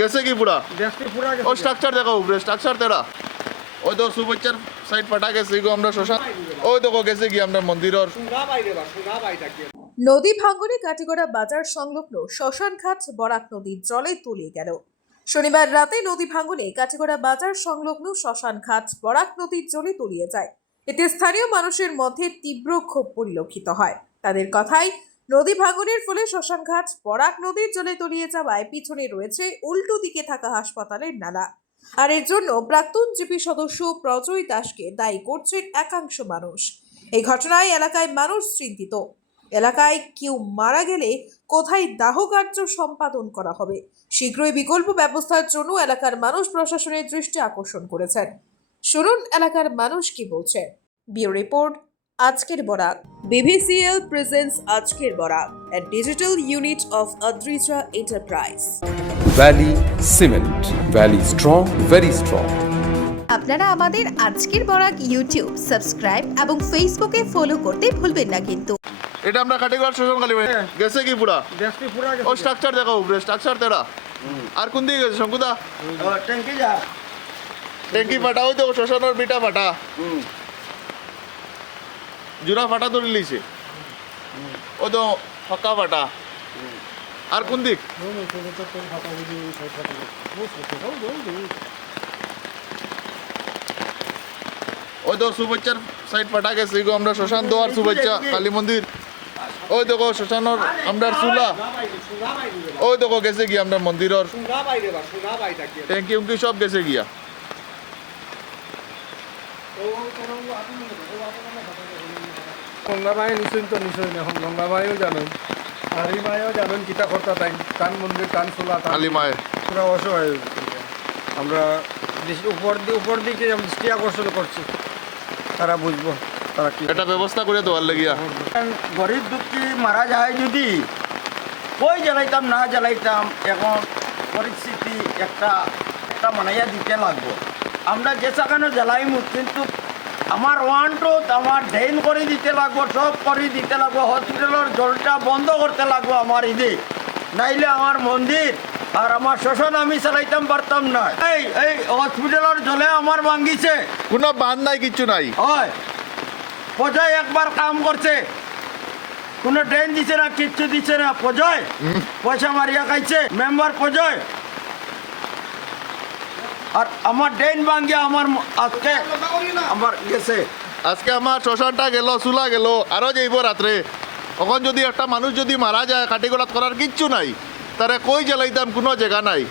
গেছে কি পুরা ও স্ট্রাকচার দেখো উপরে স্ট্রাকচার তেরা ওই তো সুবচ্চার সাইড ফাটা গেছে গো আমরা শ্মশান ওই দেখো গেছে কি আমরা মন্দিরের নদী ভাঙ্গনে কাটিগড়া বাজার সংলগ্ন শ্মশানঘাট বরাক নদীর জলে তলিয়ে গেল। শনিবার রাতে নদী ভাঙ্গনে কাটিগড়া বাজার সংলগ্ন শ্মশানঘাট বরাক নদীর জলে তলিয়ে যায়। এতে স্থানীয় মানুষের মধ্যে তীব্র ক্ষোভ পরিলক্ষিত হয়। তাদের কথায়, নদী ভাঙ্গনের ফলে শ্মশানঘাট বরাক নদীর জলে তলিয়ে যাওয়ায় পিছনে রয়েছে উল্টো দিকে থাকা হাসপাতালের নালা। আর এর জন্য প্রাক্তন জিপি সদস্য প্রজয় দাসকে দায়ী করছেন একাংশ মানুষ। এই ঘটনায় এলাকায় মানুষ চিন্তিত। এলাকায় কেউ মারা গেলে কোথায় দাহ কার্য সম্পাদন করা হবে, শীঘ্রই বিকল্প ব্যবস্থার জন্য এলাকার মানুষ প্রশাসনের দৃষ্টি আকর্ষণ করেছেন। শুনুন এলাকার মানুষ কি বলছেন। ব্যুরো রিপোর্ট, আজকের বরাক। BVCL presents আজকের Barak, a digital unit of Adrija Enterprise. Valley Cement. Valley strong, very strong. আপনারা আমাদের আজকের বরাক ইউটিউব সাবস্ক্রাইব এবং ফেসবুকে ফলো করতে ভুলবেন না কিন্তু। এটা আমরা কাটিগড় শ্মশান কালী গেছে কি পুরা ও স্ট্রাকচার দেখো উপরে স্ট্রাকচার তেরা আর কোন দিকে গেছে শঙ্কুদা ট্যাঙ্কি ফাটা ওই তো শ্মশানের বিটা ফাটা জুরা ফাটা ধরে লিছে ও তো ফাঁকা ফাটা আর কোন দিক ওই তো সুবচ্চার সাইড ফাটা গেছে গো আমরা শ্মশান দোয়ার সুবচ্চা কালী মন্দির ওই দেখো শ্মশানের আমরা চুলা ওই দেখো গেছে গিয়া আমরা মন্দিরের ট্যাঙ্কি উঙ্কি সব গেছে গিয়া গঙ্গাবাই নিশ্চয় তো নিশ্চয় এখন গঙ্গাবাইও জানেন কালী মায়েও জানেন কিতা কর্তা তাই টান মন্দির টান চোলা কালী মায়ের পুরা অসহায় আমরা উপর দিকে দৃষ্টি আকর্ষণ করছি, তারা বুঝবো তারা কি এটা ব্যবস্থা করে দেওয়ার লাগিয়া গরিব দুঃখী মারা যায় যদি কই জ্বালাইতাম না জ্বালাইতাম এখন পরিস্থিতি একটা মানাইয়া দিতে লাগবো। আমরা যে সেখানে জ্বালাইমু কিন্তু আমার ওয়ান্টত আমার ড্রেন করে দিতে লাগবো, সব করে দিতে লাগবো, হসপিটালের জলটা বন্ধ করতে লাগবো আমার ঈদে, নাইলে আমার মন্দির আর আমার শ্মশান আমি চালাইতাম পারতাম না। এই হসপিটালের জলে আমার ভাঙ্গিছে, কোনো বাঁধ নাই কিচ্ছু নাই। হয় পজয় একবার কাম করছে, কোনো ড্রেন দিছে না, কিচ্ছু দিচ্ছে না, পজয় পয়সা মারিয়া খাইছে মেম্বার পজয়। আর আমার ড্রেন ভাঙ্গিয়া আমার আজকে আমার গেছে, আজকে আমার শ্মশানটা গেল, চুলা গেল, আরো যাইব রাত্রে। এখন যদি একটা মানুষ যদি মারা যায় কাটিগড়াত করার কিচ্ছু নাই, তারে কই জ্বালাইতাম কোনো জায়গা নাই।